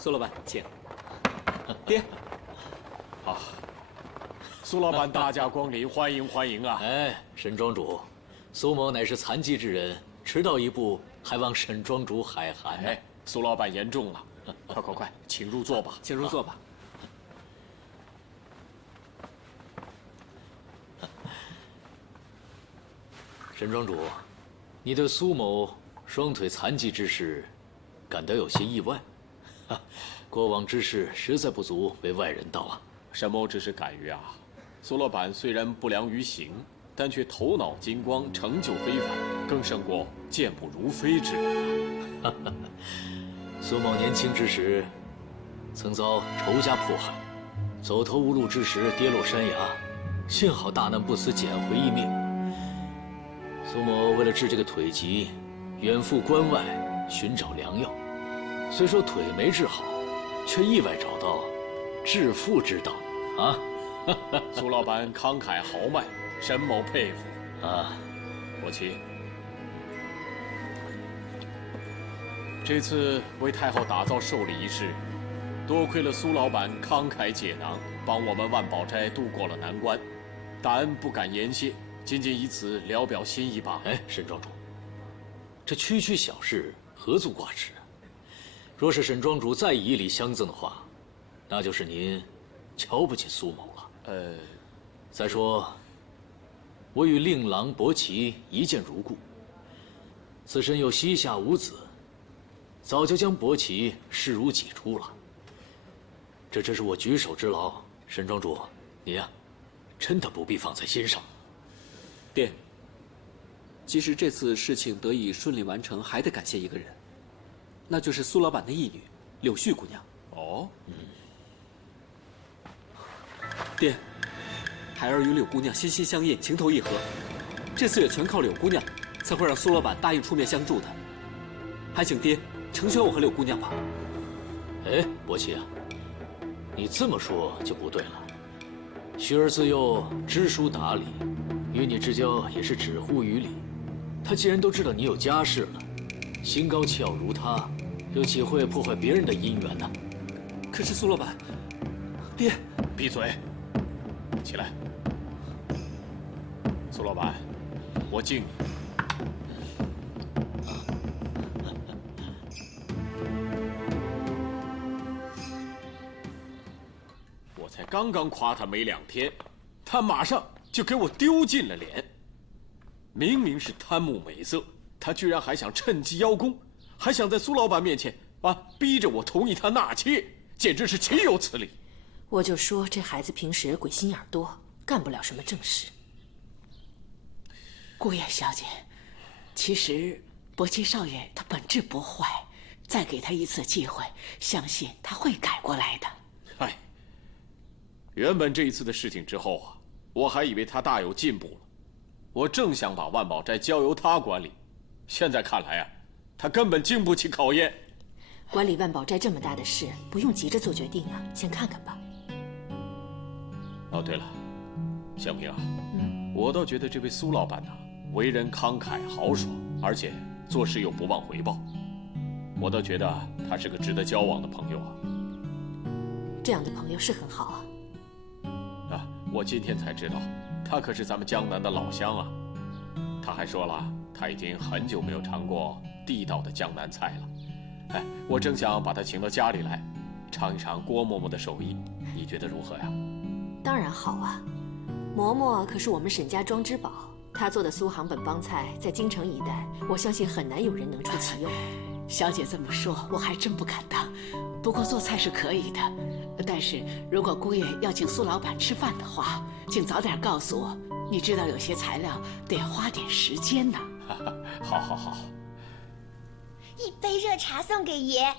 苏老板，请。爹。啊，苏老板大驾光临，欢迎欢迎啊！哎，沈庄主，苏某乃是残疾之人，迟到一步，还望沈庄主海涵。哎，苏老板言重了，快快快，请入座吧，请入座吧。沈庄主，你对苏某双腿残疾之事，感到有些意外。过往之事实在不足为外人道啊。沈某只是感于啊，苏老板虽然不良于行，但却头脑金光，成就非凡，更胜过健步如飞之人啊。苏某年轻之时，曾遭仇家迫害，走投无路之时跌落山崖，幸好大难不死，捡回一命。苏某为了治这个腿疾，远赴关外寻找良药。虽说腿没治好，却意外找到致富之道啊！苏老板慷慨豪迈，沈某佩服啊！伯奇，这次为太后打造寿礼一事，多亏了苏老板慷慨解囊，帮我们万宝斋渡过了难关，大恩不敢言谢，仅仅以此聊表心意罢了。哎，沈庄主，这区区小事何足挂齿？若是沈庄主再以礼相赠的话，那就是您瞧不起苏某了。再说，我与令郎伯奇一见如故，自身又膝下无子，早就将伯奇视如己出了。这只是我举手之劳，沈庄主，你呀，真的不必放在心上。爹，其实这次事情得以顺利完成，还得感谢一个人，那就是苏老板的义女柳絮姑娘。哦，爹，孩儿与柳姑娘心心相印，情投意合，这次也全靠柳姑娘才会让苏老板答应出面相助的。还请爹成全我和柳姑娘吧。哎，伯奇啊，你这么说就不对了。学儿自幼知书达理，与你之交也是止乎于理。他既然都知道你有家室了，心高气傲如他，又岂会破坏别人的姻缘呢？可是苏老板，爹，闭嘴，起来。苏老板，我敬你。我才刚刚夸他没2天，他马上就给我丢尽了脸。明明是贪慕美色，他居然还想趁机邀功，还想在苏老板面前逼着我同意他纳妾，简直是岂有此理！我就说这孩子平时鬼心眼多，干不了什么正事。顾燕小姐，其实伯奇少爷他本质不坏，再给他一次机会，相信他会改过来的。哎，原本这一次的事情之后啊，我还以为他大有进步了，我正想把万宝斋交由他管理，现在看来啊，他根本经不起考验。管理万宝斋这么大的事，不用急着做决定啊，先看看吧。哦，对了，香萍啊，我倒觉得这位苏老板为人慷慨豪爽，而且做事又不忘回报，我倒觉得他是个值得交往的朋友啊。这样的朋友是很好啊。我今天才知道，他可是咱们江南的老乡啊。他还说了，他已经很久没有尝过地道的江南菜了。哎，我正想把他请到家里来，尝一尝郭嬷嬷的手艺，你觉得如何呀？当然好啊，嬷嬷可是我们沈家庄之宝，她做的苏杭本帮菜，在京城一带，我相信很难有人能出其右。小姐这么说，我还真不敢当。不过做菜是可以的，但是如果姑爷要请苏老板吃饭的话，请早点告诉我。你知道有些材料得花点时间呢。好好好。一杯热茶送给爷。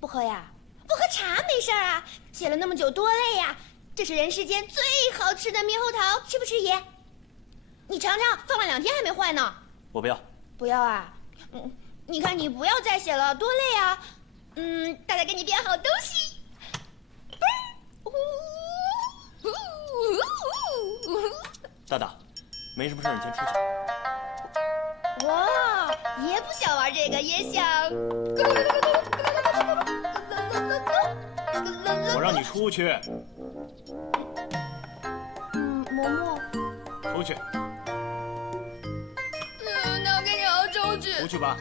不喝呀？不喝茶没事啊，写了那么久多累呀。这是人世间最好吃的猕猴桃，吃不吃爷？你尝尝，放了2天还没坏呢。我不要。不要啊？你看你不要再写了，多累啊。大家给你编好东西。大大，没什么事，你先出去。哇，爷不想玩这个，也想。我让你出去。嬷嬷。出去。那我跟你好出去。出去吧。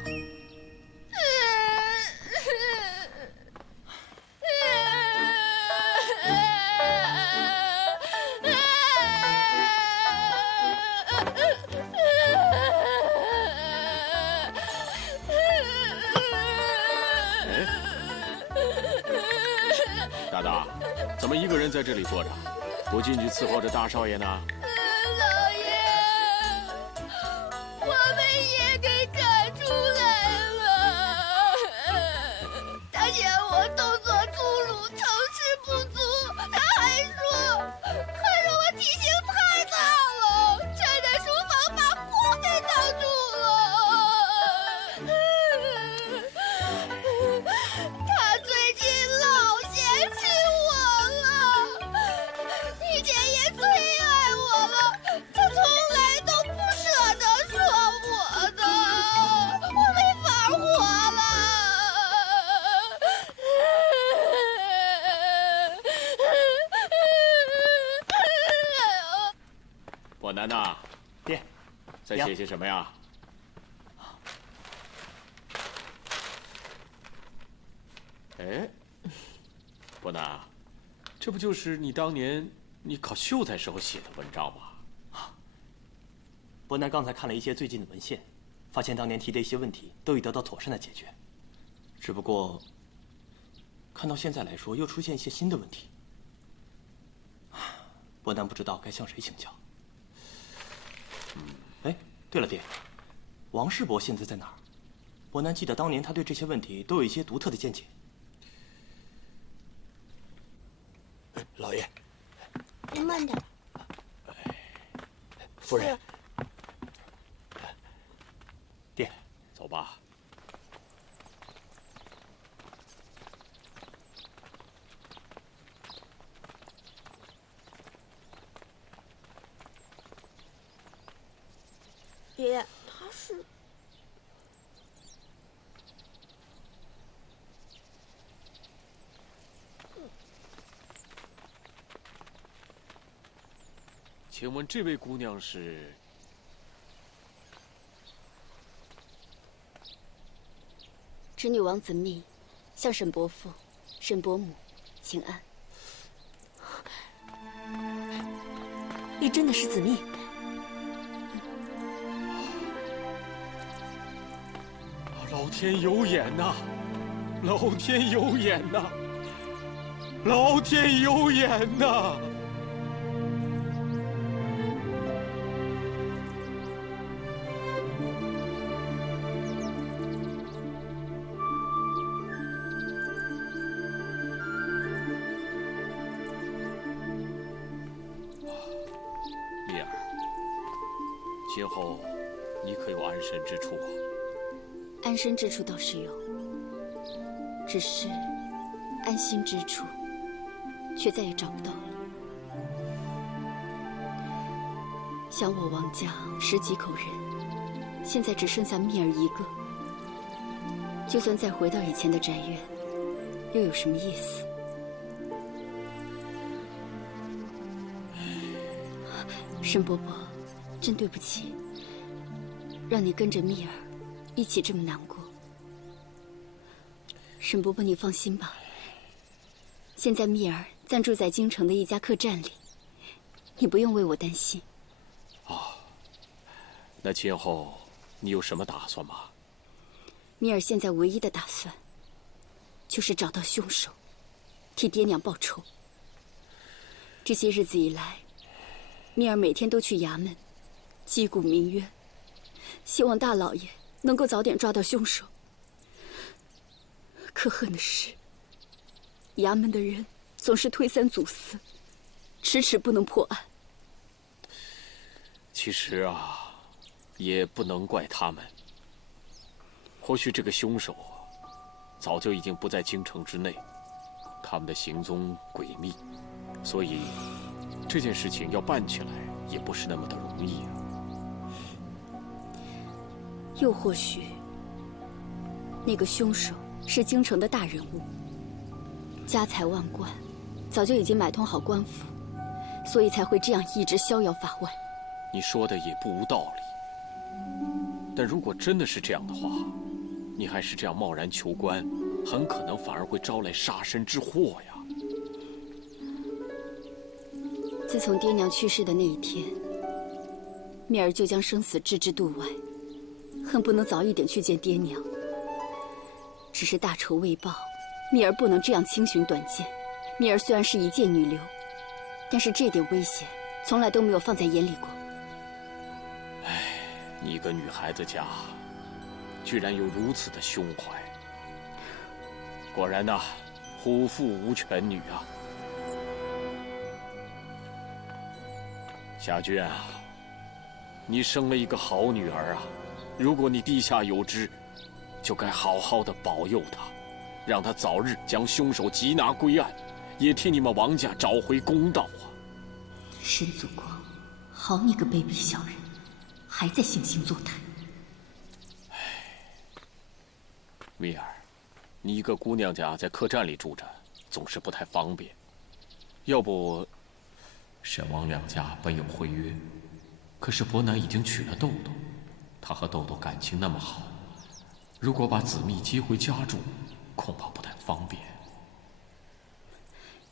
大大，怎么一个人在这里坐着，不进去伺候着大少爷呢？老爷，我被爷给赶出来了。他嫌我动作粗鲁，成事不足。他还说我体型太大了，站在书房把火给挡住了。他最近老嫌弃我了，以前也最爱我了，他从来都不舍得说我的，我没法活了。伯南呐，爹，在写些什么呀？哎，伯南，这不就是你当年你考秀才时候写的文章吗？伯南刚才看了一些最近的文献，发现当年提的一些问题都已得到妥善的解决，只不过看到现在来说，又出现一些新的问题。伯南不知道该向谁请教。哎，对了，爹，王世伯现在在哪儿？伯南记得当年他对这些问题都有一些独特的见解。老爷，您慢点。夫人，爹，走吧。爷，他是。请问这位姑娘是？侄女王子密，向沈伯父、沈伯母请安。你真的是子密？老天有眼呐！老天有眼呐！老天有眼呐！蜜儿，今后你可有安身之处啊？安身之处倒是有，只是安心之处却再也找不到了。想我王家10几口人，现在只剩下蜜儿一个，就算再回到以前的宅院，又有什么意思？沈伯伯，真对不起，让你跟着蜜儿一起这么难过。沈伯伯，你放心吧，现在蜜儿暂住在京城的一家客栈里，你不用为我担心。那今后你有什么打算吗？蜜儿现在唯一的打算，就是找到凶手，替爹娘报仇。这些日子以来，蜜儿每天都去衙门，击鼓鸣冤，希望大老爷能够早点抓到凶手。可恨的是，衙门的人总是推三阻四，迟迟不能破案。其实啊，也不能怪他们。或许这个凶手早就已经不在京城之内，他们的行踪诡秘，所以这件事情要办起来也不是那么的容易啊。又或许，那个凶手是京城的大人物，家财万贯，早就已经买通好官府，所以才会这样一直逍遥法外。你说的也不无道理。但如果真的是这样的话，你还是这样贸然求官，很可能反而会招来杀身之祸呀。自从爹娘去世的那一天，蜜儿就将生死置之度外，恨不能早一点去见爹娘。只是大仇未报，蜜儿不能这样轻寻短见。蜜儿虽然是一介女流，但是这点危险从来都没有放在眼里过。唉，你一个女孩子家，居然有如此的胸怀。果然呐，虎父无犬女啊。夏君啊，你生了一个好女儿啊！如果你地下有知，就该好好的保佑她，让她早日将凶手缉拿归案，也替你们王家找回公道啊！申祖光，好你个卑鄙小人，还在惺惺作态。蜜儿，你一个姑娘家在客栈里住着，总是不太方便。要不，沈王两家本有婚约，可是伯南已经娶了豆豆，他和豆豆感情那么好，如果把子密接回家住，恐怕不太方便。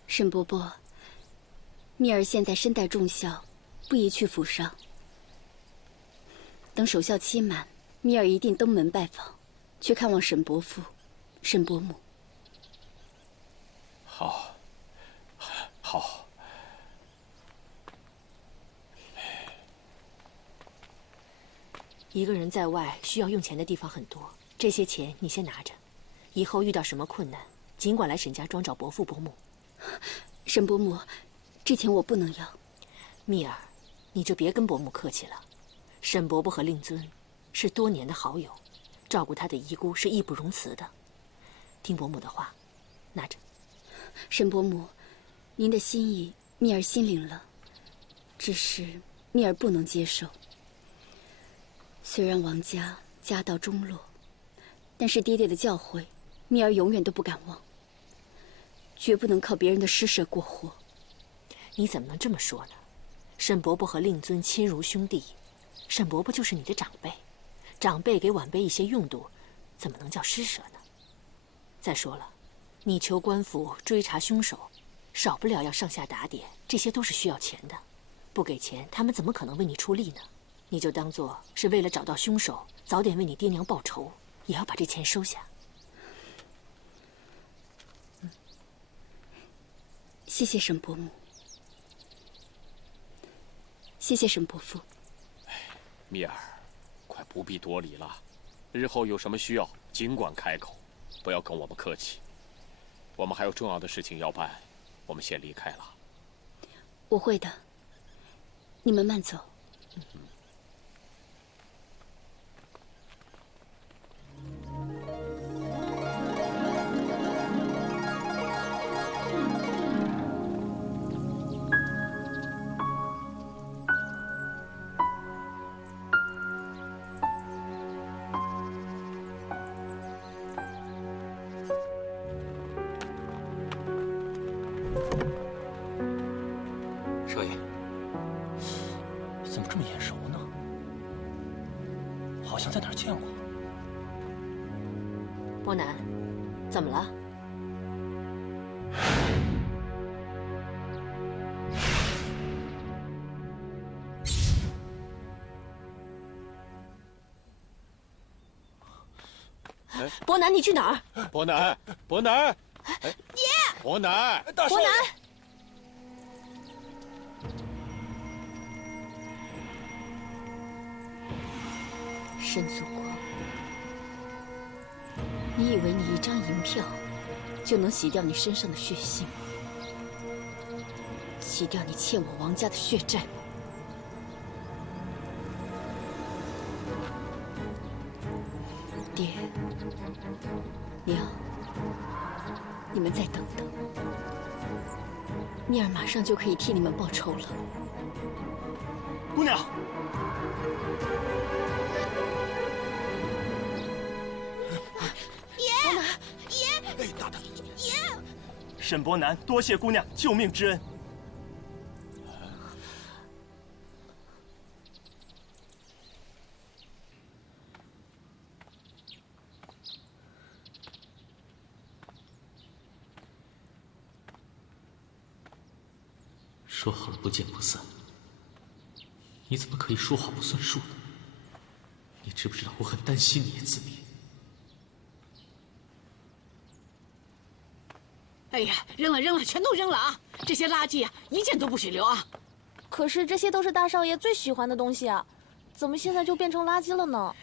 沈伯伯，蜜儿现在身带重孝，不宜去府上。等守孝期满，蜜儿一定登门拜访，去看望沈伯父、沈伯母。好，好。一个人在外需要用钱的地方很多，这些钱你先拿着，以后遇到什么困难，尽管来沈家庄找伯父伯母。沈伯母，这钱我不能要。蜜儿，你就别跟伯母客气了。沈伯伯和令尊是多年的好友，照顾他的遗孤是义不容辞的。听伯母的话，拿着。沈伯母，您的心意蜜儿心领了，只是蜜儿不能接受。虽然王家家道中落，但是爹爹的教诲，蜜儿永远都不敢忘。绝不能靠别人的施舍过活。你怎么能这么说呢？沈伯伯和令尊亲如兄弟，沈伯伯就是你的长辈，长辈给晚辈一些用度，怎么能叫施舍呢？再说了，你求官府追查凶手，少不了要上下打点，这些都是需要钱的。不给钱，他们怎么可能为你出力呢？你就当做是为了找到凶手，早点为你爹娘报仇，也要把这钱收下。谢谢沈伯母，谢谢沈伯父。蜜儿，快不必多礼了，日后有什么需要尽管开口，不要跟我们客气。我们还有重要的事情要办，我们先离开了。我会的，你们慢走。少爷，怎么这么眼熟呢？好像在哪儿见过。伯南，怎么了？伯南，你去哪儿？伯南，伯南，爷，伯南，大少爷。申祖光，你以为你一张银票就能洗掉你身上的血腥，洗掉你欠我王家的血债吗？爹，娘，你们再等等，蜜儿马上就可以替你们报仇了。姑娘。爷，哎，大大，沈伯南，多谢姑娘救命之恩。说好了不见不散，你怎么可以说话不算数呢？你知不知道我很担心你，子密？哎呀，扔了扔了，全都扔了啊！这些垃圾呀，一件都不许留啊！可是这些都是大少爷最喜欢的东西啊，怎么现在就变成垃圾了呢？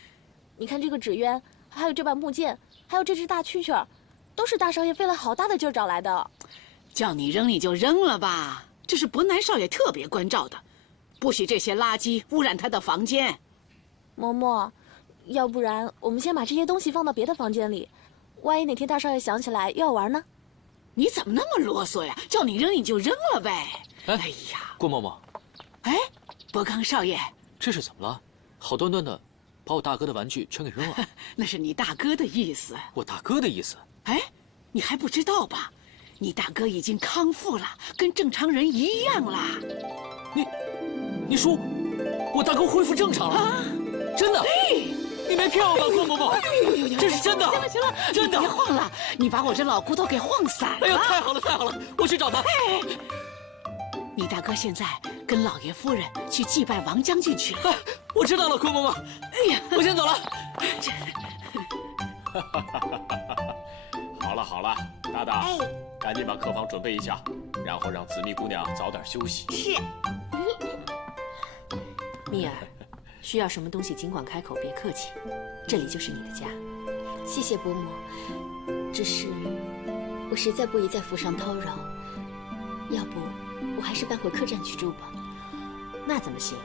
你看这个纸鸢，还有这把木剑，还有这只大蛐蛐，都是大少爷费了好大的劲儿找来的。叫你扔你就扔了吧，这是伯南少爷特别关照的，不许这些垃圾污染他的房间。嬷嬷，要不然我们先把这些东西放到别的房间里，万一哪天大少爷想起来又要玩呢？你怎么那么啰嗦呀？叫你扔你就扔了呗。哎呀，郭嬷嬷，哎，伯刚少爷，这是怎么了？好端端的把我大哥的玩具全给扔了。那是你大哥的意思。我大哥的意思？哎，你还不知道吧？你大哥已经康复了，跟正常人一样啦。你说我大哥恢复正常了？啊，真的？哎，你没骗我吧，郭嬷嬷？这是真的。行了行了，真的。别晃了，你把我这老骨头给晃散了。哎呦，太好了太好了，我去找他。哎，你大哥现在跟老爷夫人去祭拜王将军去了。我知道了，郭嬷嬷。哎呀，我先走了。好了好了，大大，哎，赶紧把客房准备一下，然后让紫蜜姑娘早点休息。是。蜜儿，需要什么东西尽管开口，别客气，这里就是你的家。谢谢伯母，只是我实在不宜在府上叨扰，要不我还是搬回客栈去住吧。那怎么行？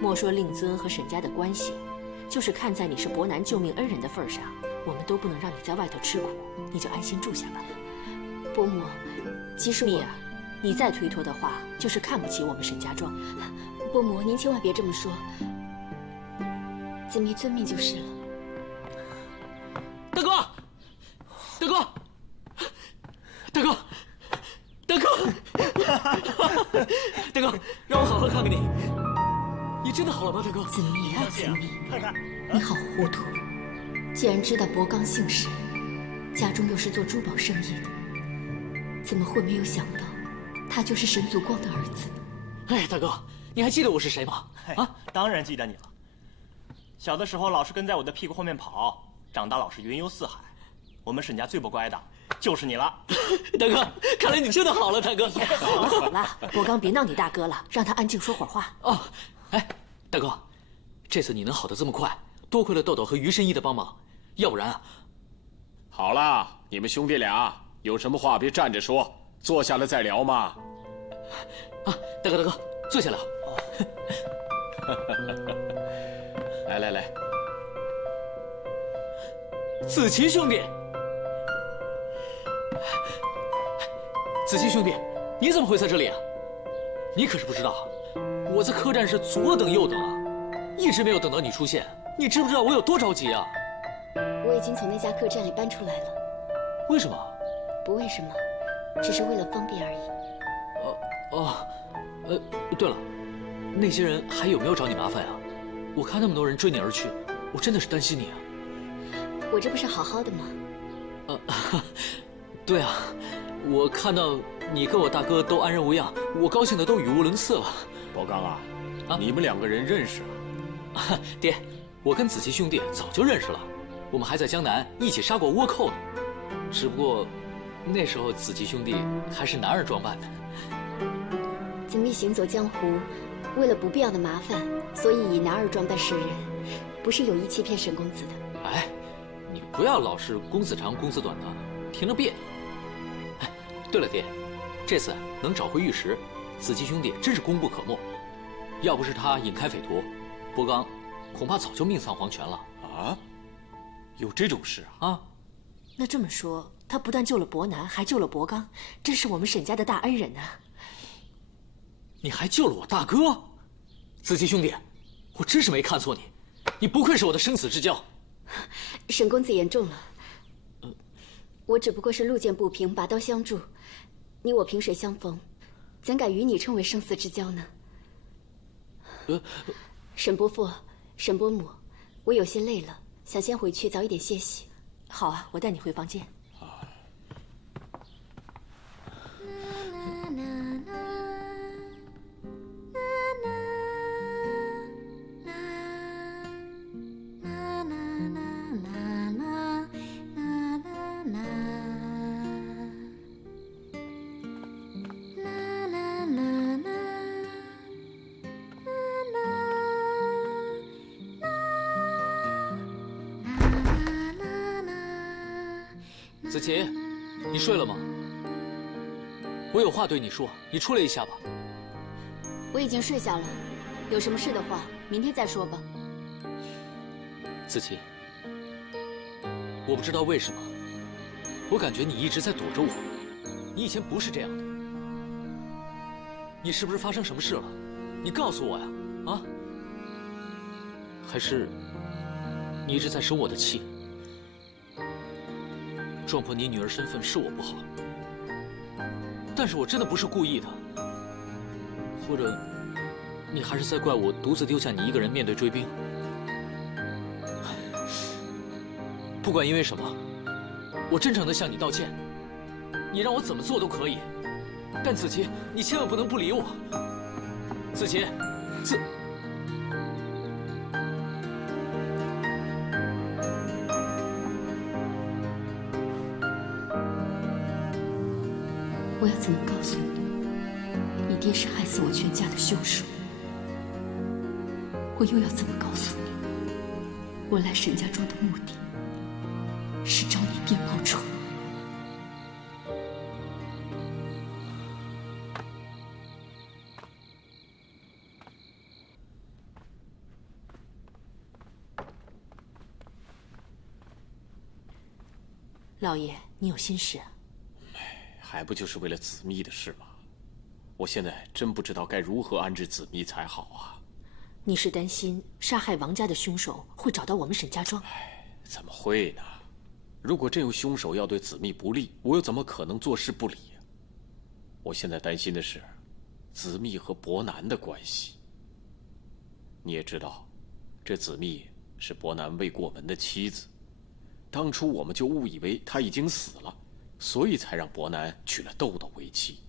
莫说令尊和沈家的关系，就是看在你是伯南救命恩人的份上，我们都不能让你在外头吃苦，你就安心住下吧。伯母，即使蜜儿，你再推脱的话，就是看不起我们沈家庄。伯母，您千万别这么说，子密遵命就是了。大哥，大哥，大哥，大哥，大哥，让我好好看看你。你真的好了吗，大哥？子密啊，子密，你好糊涂！既然知道伯刚姓沈，家中又是做珠宝生意的，怎么会没有想到他就是沈祖光的儿子呢？哎，大哥，你还记得我是谁吗？啊，当然记得你了。小的时候老是跟在我的屁股后面跑，长大老是云游四海。我们沈家最不乖的就是你了。大哥，看来你真的好了，大哥。好了好了，伯刚别闹你大哥了，让他安静说会儿话。哦，哎，大哥，这次你能好得这么快，多亏了豆豆和于神医的帮忙，要不然啊……好了，你们兄弟俩有什么话别站着说，坐下来再聊嘛。啊，大哥，坐下聊。来来来，子琪兄弟，子琪兄弟，你怎么会在这里啊？你可是不知道，我在客栈是左等右等啊，一直没有等到你出现。你知不知道我有多着急啊？我已经从那家客栈里搬出来了。为什么？不为什么，只是为了方便而已。对了，那些人还有没有找你麻烦啊？我看那么多人追你而去，我真的是担心你啊。我这不是好好的吗？对啊，我看到你跟我大哥都安然无恙，我高兴的都语无伦次了。伯刚啊，你们两个人认识啊？爹，我跟子琪兄弟早就认识了，我们还在江南一起杀过倭寇呢。只不过那时候子琪兄弟还是男儿装扮的。子密行走江湖，为了不必要的麻烦，所以以男儿装扮示人，不是有意欺骗沈公子的。哎，你不要老是公子长公子短的，听着别扭。哎，对了，爹，这次能找回玉石，子琪兄弟真是功不可没。要不是他引开匪徒，伯刚恐怕早就命丧黄泉了。啊？有这种事啊？啊？那这么说，他不但救了伯南，还救了伯刚，真是我们沈家的大恩人呐！你还救了我大哥，子琪兄弟，我真是没看错你，你不愧是我的生死之交。沈公子言重了，我只不过是路见不平，拔刀相助，你我萍水相逢，怎敢与你称为生死之交呢？沈伯父，沈伯母，我有些累了，想先回去早一点歇息。好啊，我带你回房间。子琪，你睡了吗？我有话对你说，你出来一下吧。我已经睡下了，有什么事的话，明天再说吧。子琪，我不知道为什么，我感觉你一直在躲着我。你以前不是这样的，你是不是发生什么事了？你告诉我呀，啊？还是你一直在生我的气？撞破你女儿身份是我不好，但是我真的不是故意的。或者，你还是在怪我独自丢下你一个人面对追兵？不管因为什么，我真诚地向你道歉。你让我怎么做都可以，但子琪，你千万不能不理我。子琪，我要怎么告诉你，你爹是害死我全家的凶手？我又要怎么告诉你，我来沈家庄的目的是找你爹报仇？老爷，你有心事啊？还不就是为了子密的事吗？我现在真不知道该如何安置子密才好啊！你是担心杀害王家的凶手会找到我们沈家庄？怎么会呢？如果真有凶手要对子密不利，我又怎么可能坐视不理呀？我现在担心的是子密和伯南的关系。你也知道，这子密是伯南未过门的妻子，当初我们就误以为他已经死了，所以才让伯南娶了豆豆为妻。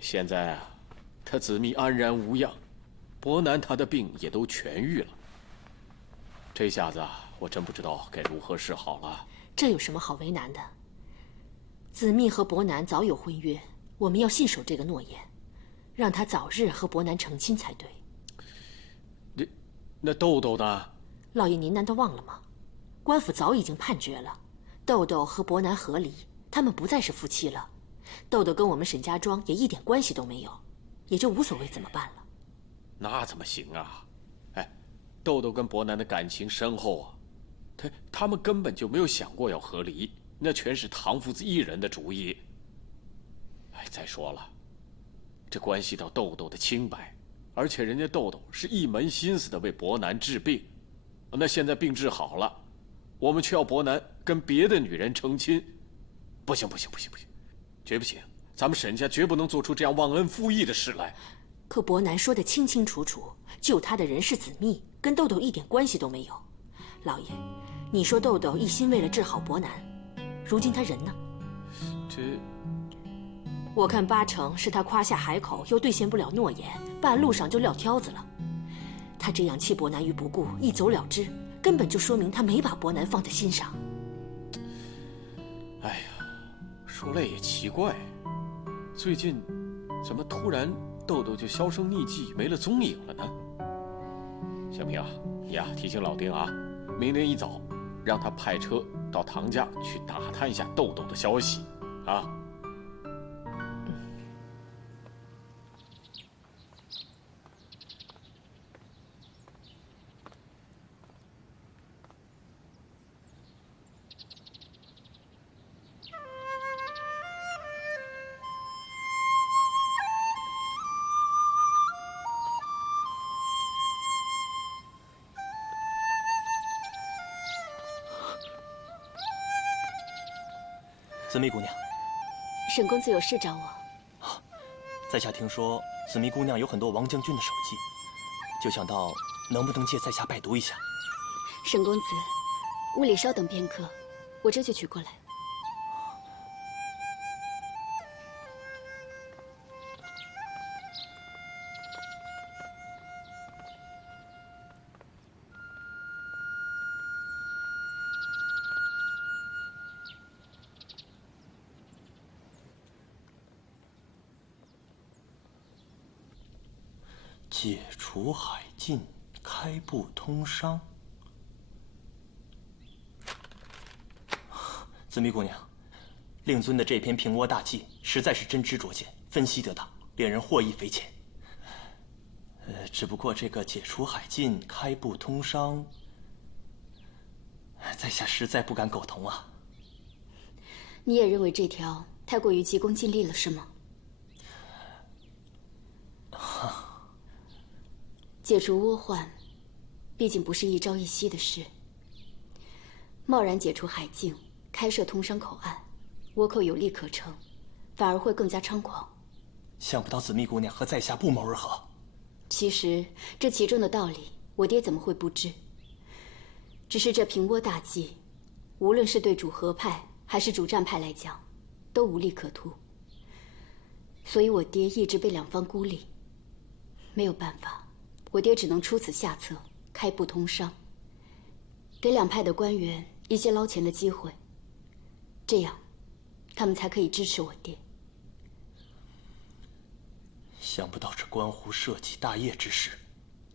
现在啊，他子密安然无恙，伯南他的病也都痊愈了。这下子啊，我真不知道该如何是好了。这有什么好为难的？子密和伯南早有婚约，我们要信守这个诺言，让他早日和伯南成亲才对。那豆豆呢？老爷，您难道忘了吗？官府早已经判决了，豆豆和伯南和离，他们不再是夫妻了。豆豆跟我们沈家庄也一点关系都没有，也就无所谓怎么办了。那怎么行啊？豆豆跟伯南的感情深厚啊，他们根本就没有想过要和离，那全是唐夫子一人的主意。再说了，这关系到豆豆的清白，而且人家豆豆是一门心思的为伯南治病，那现在病治好了，我们却要伯南跟别的女人成亲，不行，绝不行！咱们沈家绝不能做出这样忘恩负义的事来。可伯南说得清清楚楚，救他的人是子密，跟豆豆一点关系都没有。老爷，你说豆豆一心为了治好伯南，如今他人呢？我看八成是他夸下海口，又兑现不了诺言，半路上就撂挑子了。他这样弃伯南于不顾，一走了之，根本就说明他没把伯南放在心上。说来也奇怪，最近怎么突然豆豆就销声匿迹，没了踪影了呢？小平啊，你呀提醒老丁啊，明天一早让他派车到唐家去打探一下豆豆的消息啊。子密姑娘，沈公子有事找我？在下听说紫蜜姑娘有很多王将军的手迹，就想到能不能借在下拜读一下。沈公子，屋里稍等片刻，我这就取过来。解除海禁，开埠通商。紫蜜姑娘，令尊的这篇平倭大计实在是真知灼见，分析得当，令人获益匪浅。只不过这个解除海禁，开埠通商，在下实在不敢苟同啊。你也认为这条太过于急功近利了，是吗？解除倭患，毕竟不是一朝一夕的事。贸然解除海禁，开设通商口岸，倭寇有利可乘，反而会更加猖狂。想不到紫蜜姑娘和在下不谋而合。其实这其中的道理，我爹怎么会不知？只是这平倭大计，无论是对主和派还是主战派来讲，都无利可图。所以我爹一直被两方孤立，没有办法。我爹只能出此下策，开埠通商，给两派的官员一些捞钱的机会，这样，他们才可以支持我爹。想不到这关乎社稷大业之事，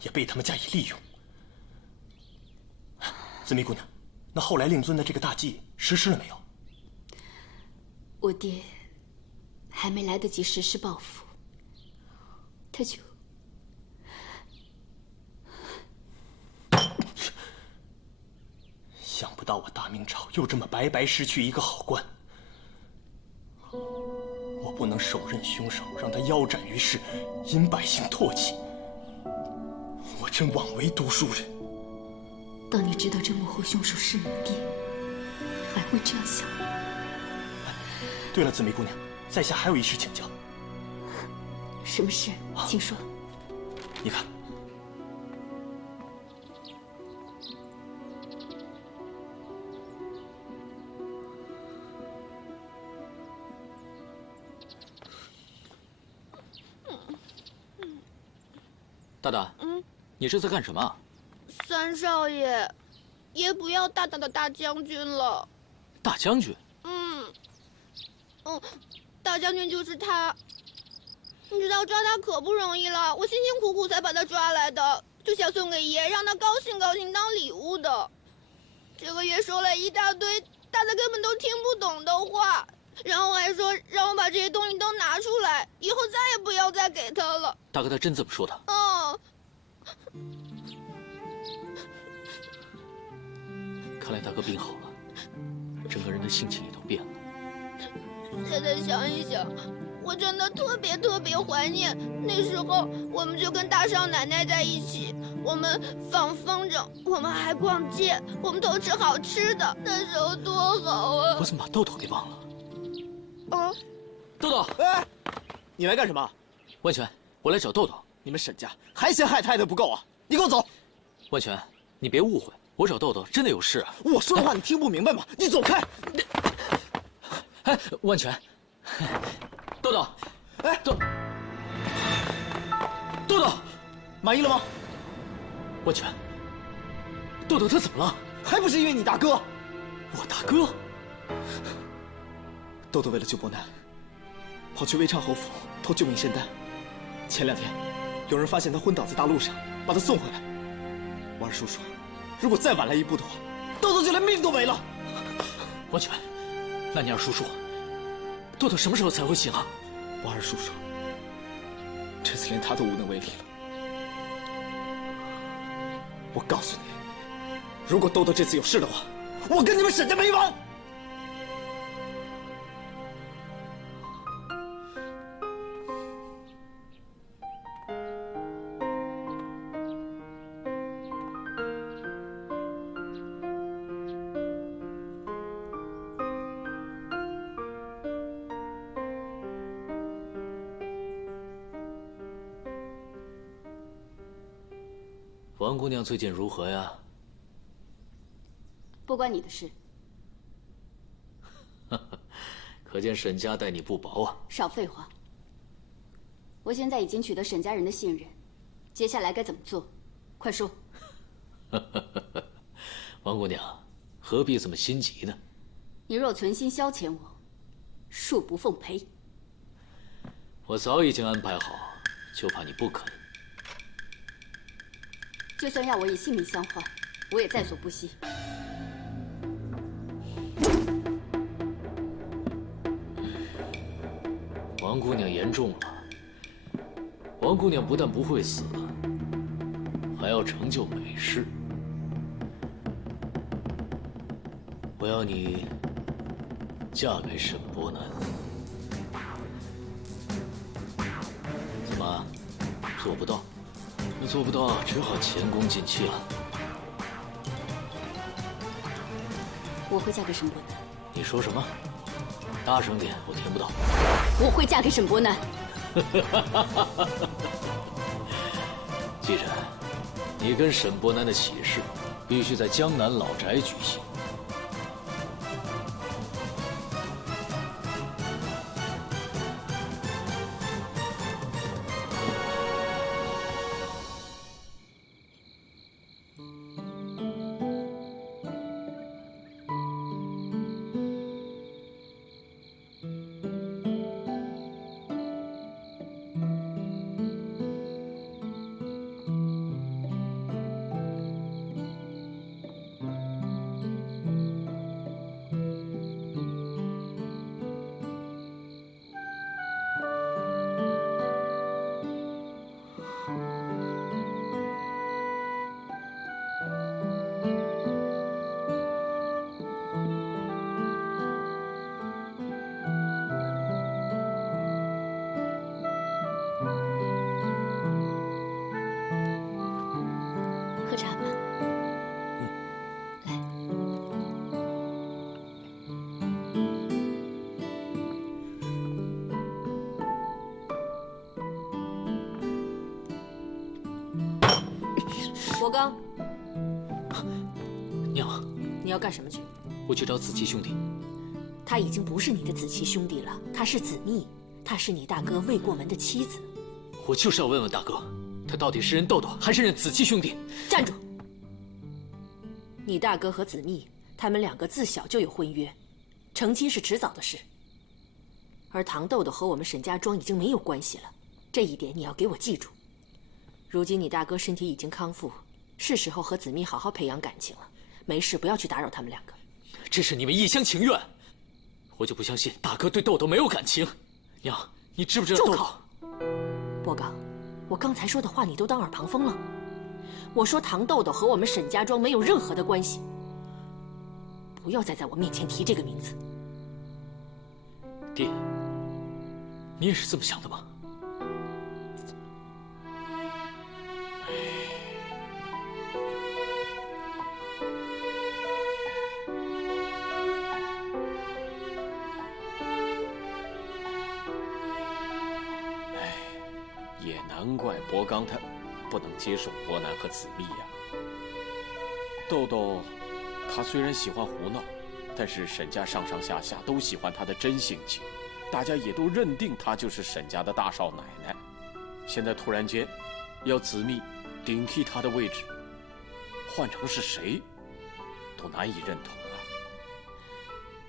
也被他们加以利用。紫蜜姑娘，那后来令尊的这个大计实施了没有？我爹还没来得及实施报复，他就……想不到我大明朝又这么白白失去一个好官，我不能手刃凶手，让他腰斩于世，引百姓唾弃。我真枉为读书人。当你知道这幕后凶手是你爹，还会这样想吗？对了，紫玫姑娘，在下还有一事请教。什么事？请说。你看。大大，你这在干什么？三少爷，爷不要大大的大将军了。大将军？大将军就是他。你知道抓他可不容易了，我辛辛苦苦才把他抓来的，就想送给爷，让他高兴高兴当礼物的。这个爷说了一大堆大家根本都听不懂的话，然后还说让我把这些东西都拿出来，以后再也不要再给他了。大哥他真这么说的？看来大哥病好了，整个人的性情也都变了。现在想一想，我真的特别怀念那时候，我们就跟大少奶奶在一起，我们放风筝，我们还逛街，我们偷吃好吃的，那时候多好啊！我怎么把豆豆给忘了？豆豆，哎，你来干什么？万全，我来找豆豆。你们沈家还嫌害太太不够啊？你给我走！万全，你别误会，我找豆豆真的有事。我说的话你听不明白吗？你走开！哎，万全，豆豆，哎，豆豆，满意了吗？万全，豆豆他怎么了？还不是因为你大哥！我大哥？豆豆为了救伯南，跑去魏昌侯府偷救命仙丹。前2天，有人发现他昏倒在大路上，把他送回来。我二叔说，如果再晚来一步的话，豆豆就连命都没了。万全，那你二叔说，豆豆什么时候才会醒啊？我二叔说，这次连他都无能为力了。我告诉你，如果豆豆这次有事的话，我跟你们沈家没完！王姑娘最近如何呀？不关你的事。可见沈家待你不薄啊！少废话。我现在已经取得沈家人的信任，接下来该怎么做？快说。王姑娘，何必这么心急呢？你若存心消遣我，恕不奉陪。我早已经安排好，就怕你不肯。就算要我以性命相换，我也在所不惜。王姑娘言重了。王姑娘不但不会死，还要成就美事。我要你嫁给沈伯南。怎么，做不到？你做不到，只好前功尽弃了。我会嫁给沈伯南。你说什么？大声点，我听不到。我会嫁给沈伯南。继晨，你跟沈伯南的喜事必须在江南老宅举行。喝茶吧。来。伯刚，娘，你要干什么去？我去找子期兄弟。他已经不是你的子期兄弟了，他是子密，他是你大哥未过门的妻子。我就是要问问大哥，他到底是认豆豆还是认子期兄弟？站住！你大哥和子密，他们两个自小就有婚约，成亲是迟早的事。而唐豆豆和我们沈家庄已经没有关系了，这一点你要给我记住。如今你大哥身体已经康复，是时候和子密好好培养感情了。没事，不要去打扰他们两个。这是你们一厢情愿，我就不相信大哥对豆豆没有感情。娘，你知不知道豆豆？住口！伯刚，我刚才说的话你都当耳旁风了。我说唐豆豆和我们沈家庄没有任何的关系，不要再在我面前提这个名字。爹，你也是这么想的吗？也难怪伯刚他不能接受伯南和子密呀。豆豆，他虽然喜欢胡闹，但是沈家上上下下都喜欢他的真性情，大家也都认定他就是沈家的大少奶奶。现在突然间要子密顶替他的位置，换成是谁都难以认同啊。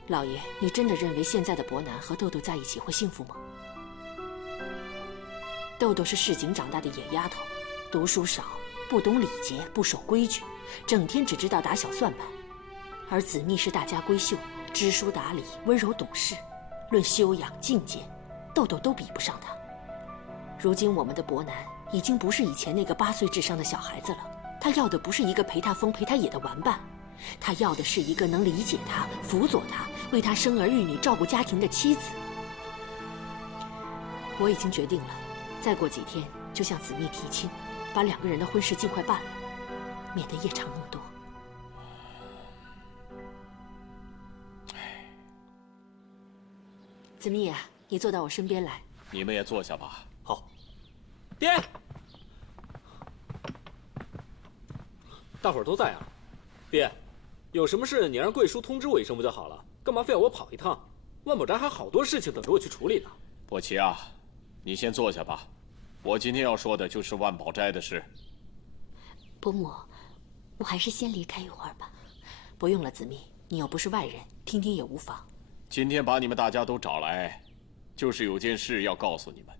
老爷，你真的认为现在的伯南和豆豆在一起会幸福吗？豆豆是市井长大的野丫头，读书少，不懂礼节，不守规矩，整天只知道打小算盘。而子密是大家闺秀，知书达理，温柔懂事，论修养境界，豆豆都比不上她。如今我们的伯南已经不是以前那个8岁智商的小孩子了，他要的不是一个陪他疯陪他野的玩伴，他要的是一个能理解他、辅佐他、为他生儿育女、照顾家庭的妻子。我已经决定了，再过几天就向子密提亲，把2个人的婚事尽快办了，免得夜长梦多。子密啊，你坐到我身边来。你们也坐下吧。好。爹，大伙儿都在啊。爹，有什么事你让贵叔通知我一声不就好了？干嘛非要我跑一趟？万宝斋还好多事情等着我去处理呢。伯奇啊，你先坐下吧。我今天要说的就是万宝斋的事。伯母，我还是先离开一会儿吧。不用了，子密，你又不是外人，听听也无妨。今天把你们大家都找来，就是有件事要告诉你们。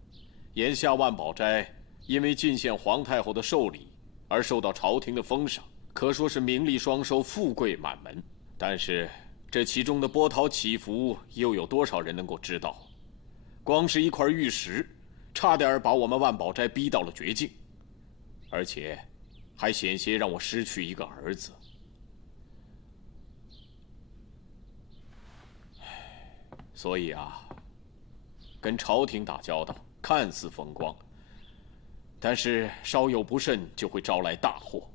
眼下万宝斋因为进献皇太后的寿礼而受到朝廷的封赏，可说是名利双收，富贵满门。但是这其中的波涛起伏，又有多少人能够知道？光是一块玉石，差点把我们万宝斋逼到了绝境，而且还险些让我失去一个儿子。所以啊，跟朝廷打交道看似风光，但是稍有不慎就会招来大祸，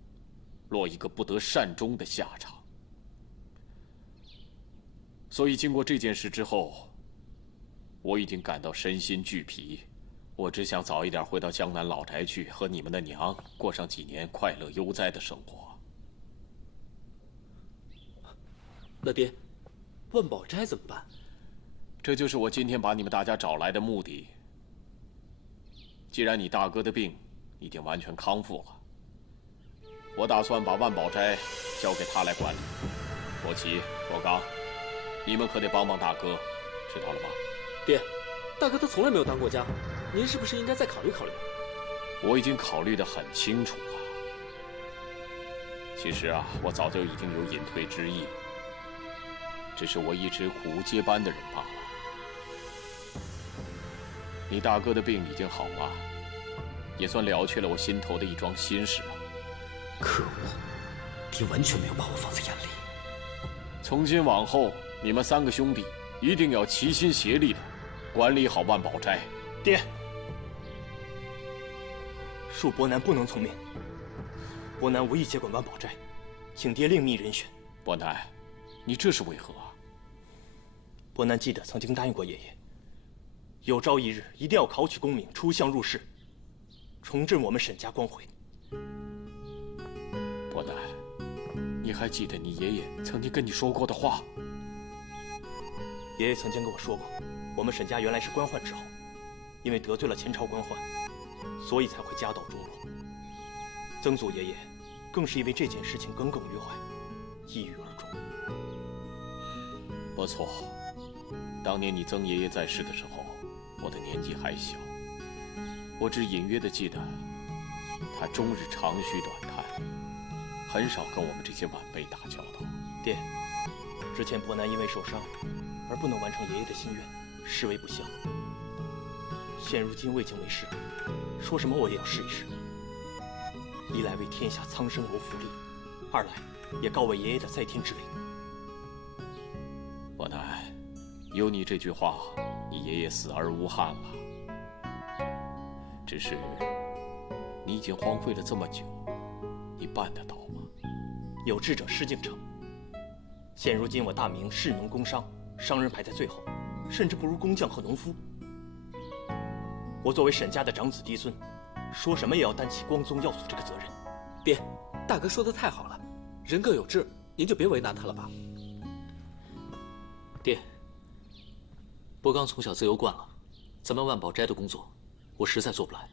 落一个不得善终的下场。所以经过这件事之后，我已经感到身心俱疲，我只想早一点回到江南老宅去，和你们的娘过上几年快乐悠哉的生活。那爹，万宝斋怎么办？这就是我今天把你们大家找来的目的。既然你大哥的病已经完全康复了，我打算把万宝斋交给他来管理。伯奇、伯刚，你们可得帮帮大哥，知道了吧？爹，大哥他从来没有当过家，您是不是应该再考虑考虑？我已经考虑得很清楚了。其实啊，我早就已经有隐退之意，只是我一直苦无接班的人罢了。你大哥的病已经好了，也算了却了我心头的一桩心事了。可恶，爹完全没有把我放在眼里。从今往后，你们三个兄弟一定要齐心协力的管理好万宝斋。爹，恕伯南不能从命，伯南无意接管万宝斋，请爹另觅人选。伯南，你这是为何啊？伯南记得曾经答应过爷爷，有朝一日一定要考取功名，出乡入仕，重振我们沈家光辉。伯南，你还记得你爷爷曾经跟你说过的话？爷爷曾经跟我说过，我们沈家原来是官宦之后，因为得罪了前朝官宦，所以才会家道中落。曾祖爷爷更是因为这件事情耿耿于怀，抑郁而终。不错，当年你曾爷爷在世的时候，我的年纪还小，我只隐约的记得，他终日长吁短叹，很少跟我们这些晚辈打交道。爹，之前伯南因为受伤而不能完成爷爷的心愿，视为不孝。现如今未经为师，说什么我也要试一试。一来为天下苍生谋福利，二来也告慰爷爷的在天之灵。伯南，有你这句话，你爷爷死而无憾了。只是你已经荒废了这么久，你办得到吗？有志者事竟成。现如今我大明士农工商，商人排在最后，甚至不如工匠和农夫。我作为沈家的长子嫡孙，说什么也要担起光宗耀祖这个责任。爹，大哥说的太好了，人各有志，您就别为难他了吧。爹，伯刚从小自由惯了，咱们万宝斋的工作，我实在做不来。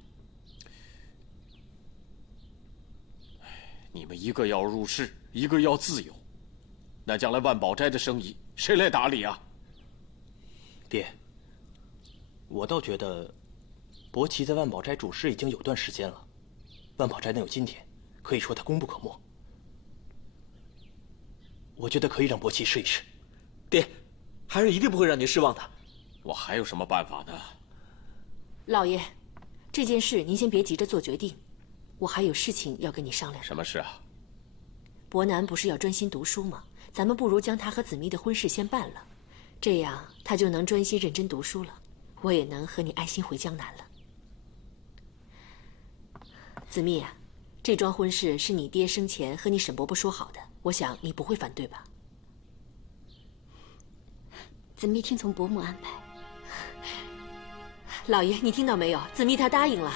你们一个要入仕，一个要自由，那将来万宝斋的生意谁来打理啊？爹，我倒觉得，伯奇在万宝斋主事已经有段时间了，万宝斋能有今天，可以说他功不可没。我觉得可以让伯奇试一试。爹，孩儿一定不会让您失望的。我还有什么办法呢？老爷，这件事您先别急着做决定，我还有事情要跟你商量。什么事啊？伯南不是要专心读书吗？咱们不如将他和子密的婚事先办了，这样他就能专心认真读书了，我也能和你安心回江南了。子密啊，这桩婚事是你爹生前和你沈伯伯说好的，我想你不会反对吧？子密听从伯母安排。老爷，你听到没有？子密她答应了。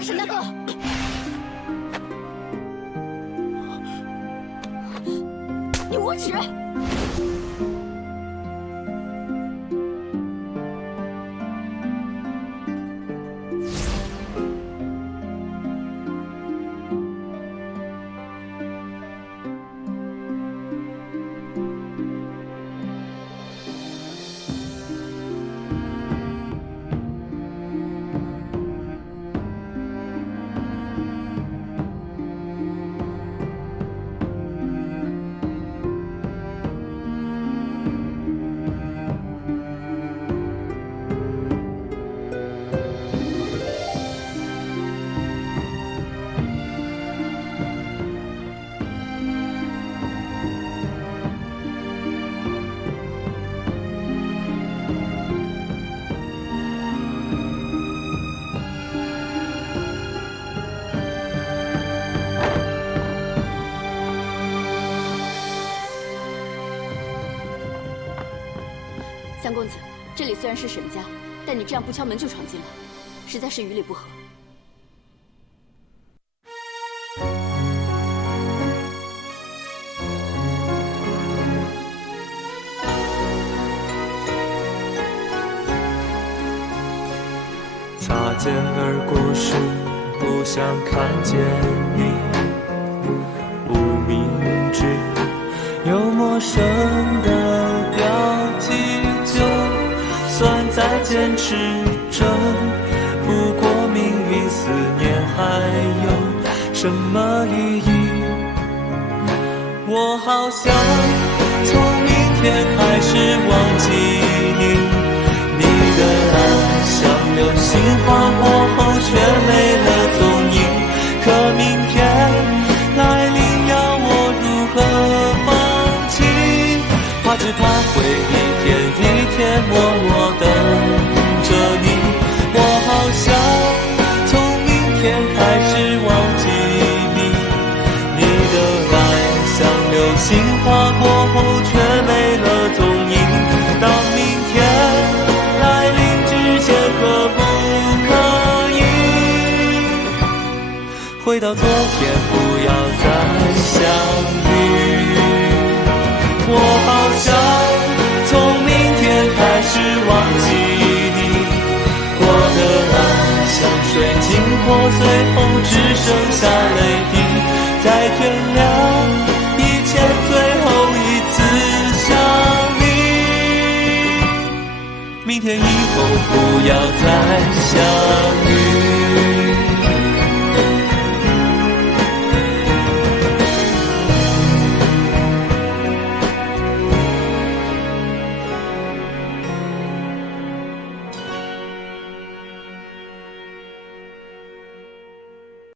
沈大哥，你无耻！三公子，这里虽然是沈家，但你这样不敲门就闯进来，实在是于理不合。擦肩而过时，不想看见你，无名指有陌生的标记，就算再坚持着，不过命运思念还有什么意义？我好想从明天开始忘记你。你的爱像流星划过后却没了踪影，可明天来临要我如何放弃？怕只怕会一天一天默默等着你。我好想从明天开始忘记你，你的爱像流星划过后却没了踪影。当明天可不可以回到昨天，不要再相遇？我好想从明天开始忘记你，我的爱像水晶破碎后只剩下泪滴，在天亮以前最后一次想你。明天以后不要再想